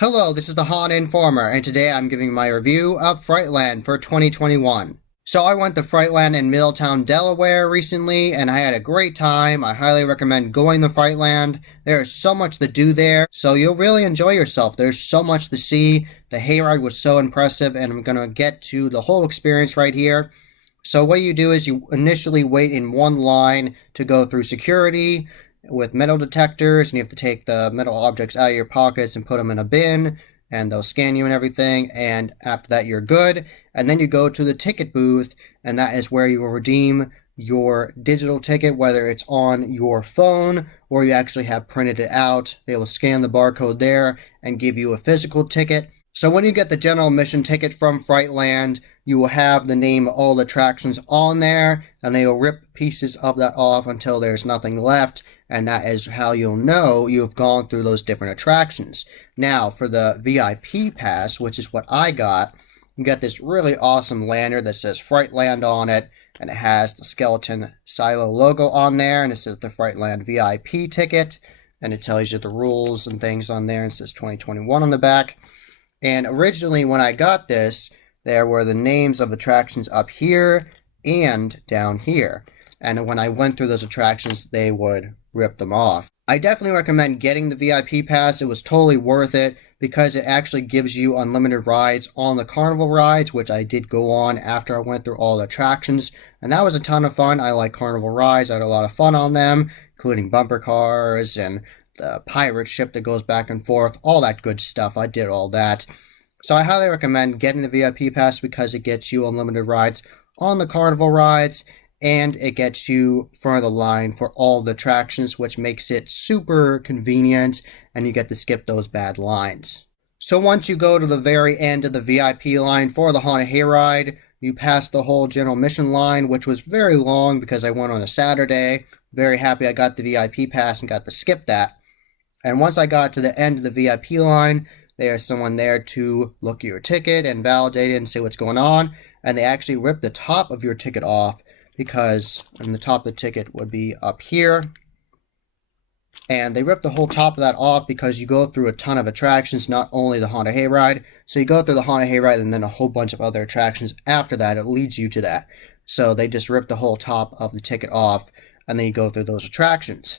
Hello, this is the Han Informer, and today I'm giving my review of Frightland for 2021. So I went to Frightland in Middletown, Delaware recently, and I had a great time. I highly recommend going to Frightland. There is so much to do there, so you'll really enjoy yourself. There's so much to see. The hayride was so impressive, and I'm going to get to the whole experience right here. So what you do is you initially wait in one line to go through security with metal detectors, and you have to take the metal objects out of your pockets and put them in a bin, and they'll scan you and everything, and after that you're good. And then you go to the ticket booth, and that is where you will redeem your digital ticket, whether it's on your phone or you actually have printed it out. They will scan the barcode there and give you a physical ticket. So when you get the general admission ticket from Frightland, you will have the name of all the attractions on there, and they will rip pieces of that off until there's nothing left, and that is how you'll know you've gone through those different attractions. Now, for the VIP pass, which is what I got, you get this really awesome lanyard that says Frightland on it, and it has the skeleton silo logo on there, and it says the Frightland VIP ticket, and it tells you the rules and things on there, and it says 2021 on the back. And originally, when I got this, there were the names of attractions up here and down here. And when I went through those attractions, they would rip them off. I definitely recommend getting the VIP pass. It was totally worth it because it actually gives you unlimited rides on the carnival rides, which I did go on after I went through all the attractions. And that was a ton of fun. I like carnival rides. I had a lot of fun on them, including bumper cars and the pirate ship that goes back and forth, all that good stuff. I did all that. So I highly recommend getting the VIP pass because it gets you unlimited rides on the carnival rides, and it gets you front of the line for all the attractions, which makes it super convenient, and you get to skip those bad lines. So once you go to the very end of the VIP line for the Haunted Hayride, you pass the whole general admission line, which was very long because I went on a Saturday. Very happy I got the VIP pass and got to skip that. And once I got to the end of the VIP line, there's someone there to look at your ticket and validate it and say what's going on. And they actually rip the top of your ticket off because the top of the ticket would be up here. And they rip the whole top of that off because you go through a ton of attractions, not only the Haunted Hayride. So you go through the Haunted Hayride and then a whole bunch of other attractions after that. It leads you to that. So they just rip the whole top of the ticket off and then you go through those attractions.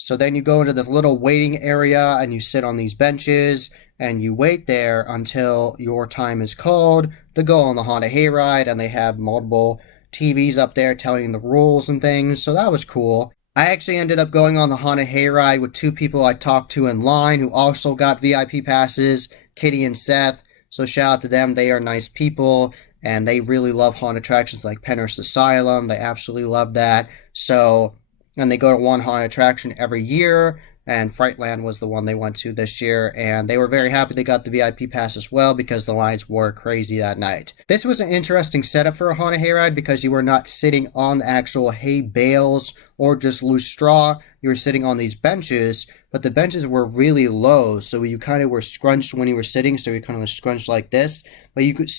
So then you go into this little waiting area and you sit on these benches and you wait there until your time is called to go on the Haunted Hayride, and they have multiple TVs up there telling you the rules and things, so that was cool. I actually ended up going on the Haunted Hayride with two people I talked to in line who also got VIP passes, Kitty and Seth, so shout out to them. They are nice people, and they really love haunted attractions like Penhurst Asylum. They absolutely love that. And they go to one haunted attraction every year, and Frightland was the one they went to this year, and they were very happy they got the VIP pass as well because the lines were crazy that night. This was an interesting setup for a haunted hayride because you were not sitting on the actual hay bales or just loose straw. You were sitting on these benches, but the benches were really low, so you kind of were scrunched when you were sitting, so you kind of scrunched like this, but you could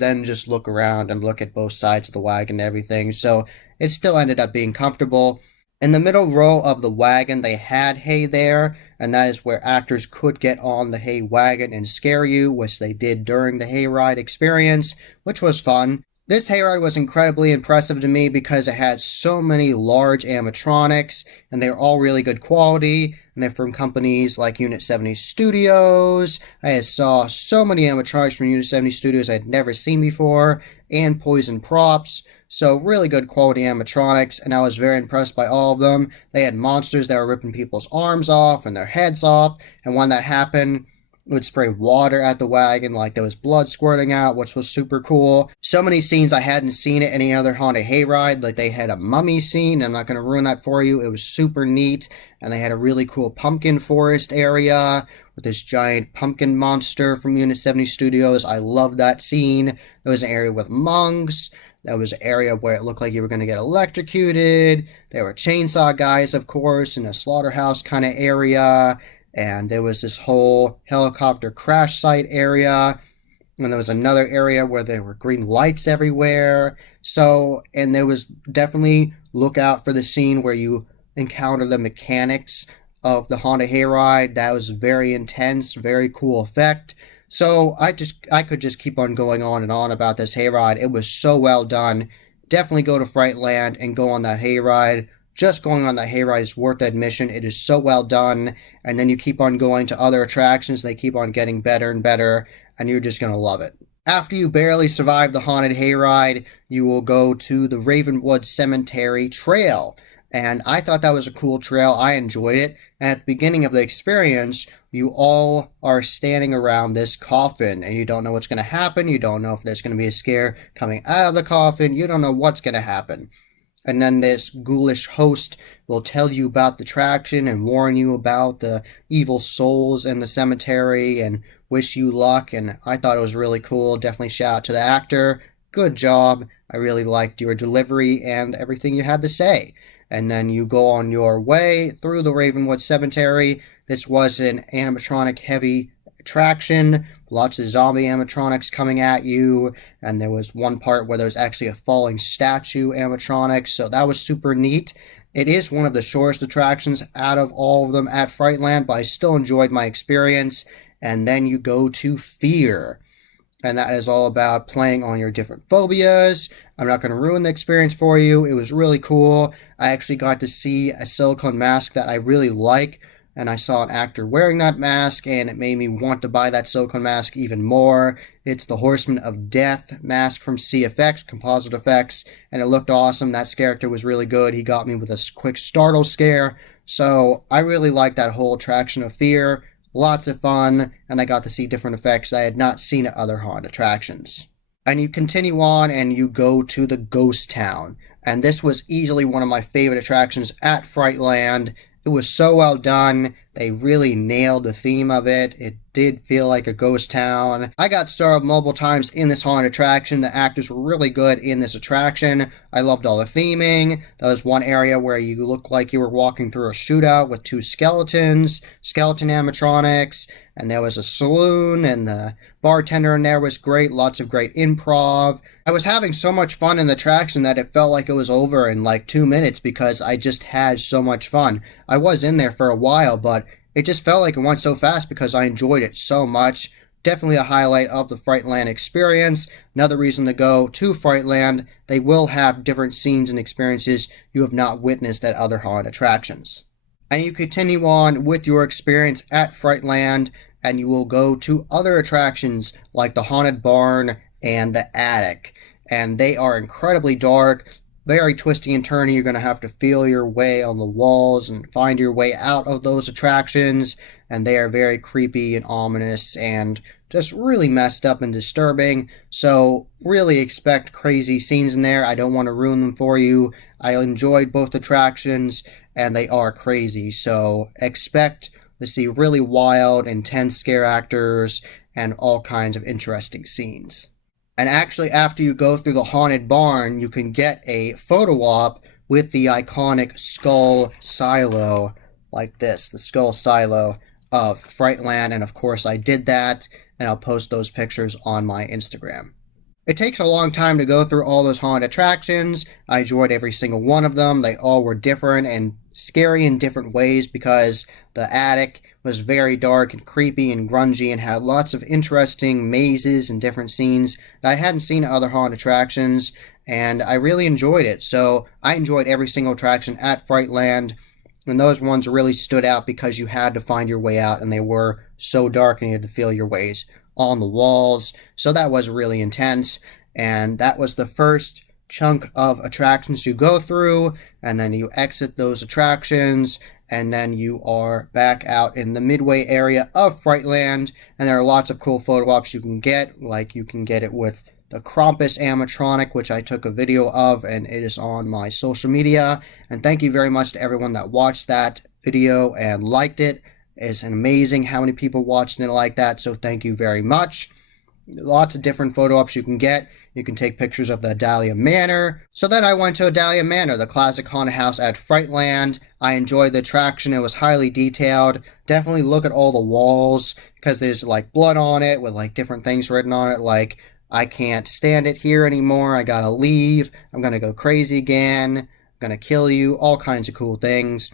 then just look around and look at both sides of the wagon and everything, so it still ended up being comfortable. In the middle row of the wagon, they had hay there, and that is where actors could get on the hay wagon and scare you, which they did during the hayride experience, which was fun. This hayride was incredibly impressive to me because it had so many large animatronics, and they're all really good quality, and they're from companies like Unit 70 Studios. I saw so many animatronics from Unit 70 Studios I'd never seen before, and Poison Props. So really good quality animatronics, and I was very impressed by all of them. They had monsters that were ripping people's arms off and their heads off, and when that happened, it would spray water at the wagon like there was blood squirting out, which was super cool. So many scenes I hadn't seen at any other haunted hayride, like they had a mummy scene. I'm not going to ruin that for you. It was super neat, and they had a really cool pumpkin forest area with this giant pumpkin monster from Unit 70 Studios. I love that scene. There was an area with monks. There was an area where it looked like you were going to get electrocuted. There were chainsaw guys, of course, in a slaughterhouse kind of area. And there was this whole helicopter crash site area. And there was another area where there were green lights everywhere. And there was definitely look out for the scene where you encounter the mechanics of the haunted hayride. That was very intense, very cool effect. So I could just keep on going on and on about this hayride. It was so well done. Definitely go to Frightland and go on that hayride. Just going on that hayride is worth the admission. It is so well done. And then you keep on going to other attractions. They keep on getting better and better, and you're just going to love it. After you barely survive the haunted hayride, you will go to the Ravenwood Cemetery Trail. And I thought that was a cool trail. I enjoyed it. And at the beginning of the experience, you all are standing around this coffin, and you don't know what's going to happen. You don't know if there's going to be a scare coming out of the coffin. You don't know what's going to happen. And then this ghoulish host will tell you about the attraction and warn you about the evil souls in the cemetery and wish you luck. And I thought it was really cool. Definitely shout out to the actor. Good job. I really liked your delivery and everything you had to say. And then you go on your way through the Ravenwood Cemetery. This was an animatronic heavy attraction. Lots of zombie animatronics coming at you, and there was one part where there was actually a falling statue animatronic, so that was super neat. It is one of the shortest attractions out of all of them at Frightland, but I still enjoyed my experience. And then you go to Fear, and that is all about playing on your different phobias. I'm not going to ruin the experience for you. It was really cool. I actually got to see a silicone mask that I really like, and I saw an actor wearing that mask, and it made me want to buy that silicone mask even more. It's the Horseman of Death mask from CFX, Composite Effects, and it looked awesome. That character was really good. He got me with a quick startle scare, so I really liked that whole attraction of Fear. Lots of fun, and I got to see different effects I had not seen at other haunt attractions. And you continue on, and you go to the Ghost Town, and this was easily one of my favorite attractions at Frightland. It was so well done. They really nailed the theme of it. It did feel like a ghost town. I got startled multiple times in this haunted attraction. The actors were really good in this attraction. I loved all the theming. There was one area where you looked like you were walking through a shootout with two skeleton animatronics, and there was a saloon, and the bartender in there was great. Lots of great improv. I was having so much fun in the attraction that it felt like it was over in like 2 minutes because I just had so much fun. I was in there for a while, but it just felt like it went so fast because I enjoyed it so much. Definitely a highlight of the Frightland experience. Another reason to go to Frightland. They will have different scenes and experiences you have not witnessed at other haunted attractions. And you continue on with your experience at Frightland, and you will go to other attractions like the Haunted Barn and the Attic. And they are incredibly dark, very twisty and turny. You're going to have to feel your way on the walls and find your way out of those attractions. And they are very creepy and ominous and just really messed up and disturbing. So really expect crazy scenes in there. I don't want to ruin them for you. I enjoyed both attractions, and they are crazy. So expect to see really wild, intense scare actors and all kinds of interesting scenes. And actually, after you go through the Haunted Barn, you can get a photo op with the iconic skull silo, like this, the skull silo of Frightland. And of course, I did that, and I'll post those pictures on my Instagram. It takes a long time to go through all those haunted attractions. I enjoyed every single one of them. They all were different and scary in different ways because the attic was very dark and creepy and grungy and had lots of interesting mazes and different scenes that I hadn't seen at other haunted attractions, and I really enjoyed it. So I enjoyed every single attraction at Frightland, and those ones really stood out because you had to find your way out, and they were so dark and you had to feel your ways on the walls. So that was really intense, and that was the first chunk of attractions you go through, and then you exit those attractions, and then you are back out in the midway area of Frightland, and there are lots of cool photo ops you can get, like you can get it with the Krampus animatronic, which I took a video of, and it is on my social media. And thank you very much to everyone that watched that video and liked it. It's amazing how many people watched it like that, so thank you very much. Lots of different photo ops you can get. You can take pictures of the Adalia Manor. So then I went to Adalia Manor, the classic haunted house at Frightland. I enjoyed the attraction. It was highly detailed. Definitely look at all the walls because there's like blood on it with like different things written on it, like I can't stand it here anymore, I gotta leave, I'm gonna go crazy again, I'm gonna kill you, all kinds of cool things.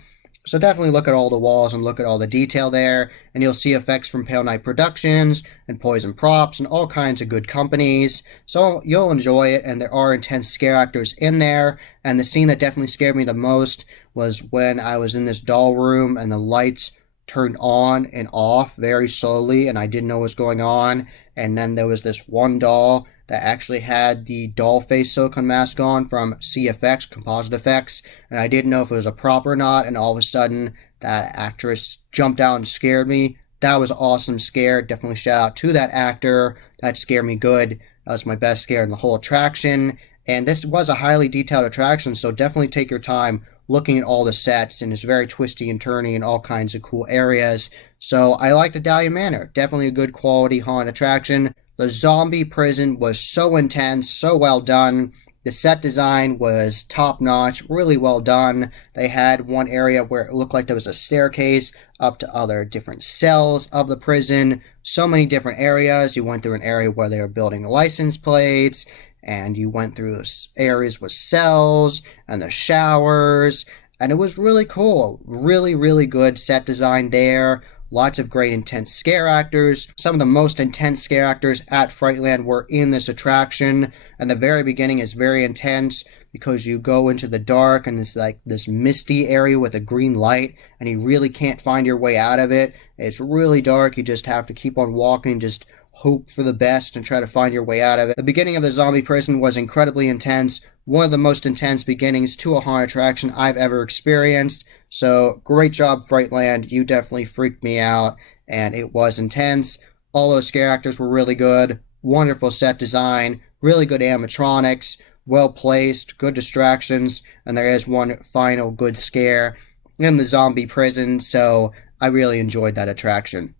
So definitely look at all the walls and look at all the detail there, and you'll see effects from Pale Knight Productions and Poison Props and all kinds of good companies. So you'll enjoy it, and there are intense scare actors in there. And the scene that definitely scared me the most was when I was in this doll room and the lights turned on and off very slowly, and I didn't know what was going on. And then there was this one doll that actually had the doll face silicone mask on from CFX, Composite Effects, and I didn't know if it was a prop or not, and all of a sudden that actress jumped out and scared me. That was an awesome scare. Definitely shout out to that actor. That scared me good. That was my best scare in the whole attraction. And this was a highly detailed attraction, so definitely take your time looking at all the sets, and it's very twisty and turny in all kinds of cool areas. So I liked Italian Manor. Definitely a good quality haunted attraction. The zombie prison was so intense, so well done. The set design was top notch, really well done. They had one area where it looked like there was a staircase up to other different cells of the prison. So many different areas. You went through an area where they were building license plates, and you went through areas with cells and the showers, and it was really cool. Really, really good set design there. Lots of great intense scare actors. Some of the most intense scare actors at Frightland were in this attraction, and the very beginning is very intense because you go into the dark and it's like this misty area with a green light, and you really can't find your way out of it. It's really dark. You just have to keep on walking, just hope for the best and try to find your way out of it. The beginning of the zombie prison was incredibly intense. One of the most intense beginnings to a haunted attraction I've ever experienced. So great job, Frightland. You definitely freaked me out, and it was intense. All those scare actors were really good. Wonderful set design. Really good animatronics. Well placed. Good distractions. And there is one final good scare in the zombie prison. So I really enjoyed that attraction.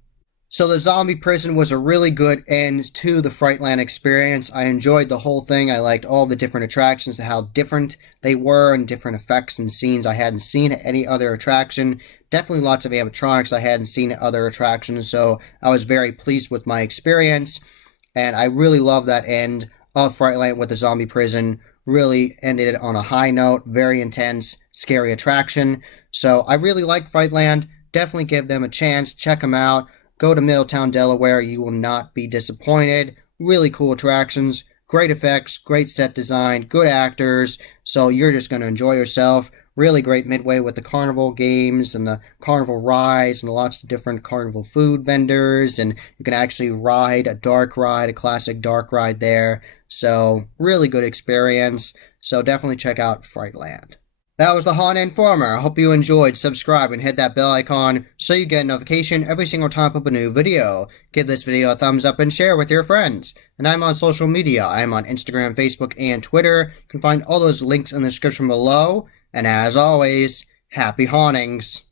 So the zombie prison was a really good end to the Frightland experience. I enjoyed the whole thing. I liked all the different attractions and how different they were, and different effects and scenes I hadn't seen at any other attraction. Definitely lots of animatronics I hadn't seen at other attractions, so I was very pleased with my experience. And I really love that end of Frightland with the zombie prison. Really ended it on a high note. Very intense, scary attraction. So I really liked Frightland. Definitely give them a chance. Check them out. Go to Middletown, Delaware. You will not be disappointed. Really cool attractions, great effects, great set design, good actors. So you're just going to enjoy yourself. Really great midway with the carnival games and the carnival rides and lots of different carnival food vendors. And you can actually ride a dark ride, a classic dark ride there. So really good experience. So definitely check out Frightland. That was the Haunted Informer. I hope you enjoyed. Subscribe and hit that bell icon so you get a notification every single time I put up a new video. Give this video a thumbs up and share with your friends. And I'm on social media. I'm on Instagram, Facebook, and Twitter. You can find all those links in the description below. And as always, happy hauntings.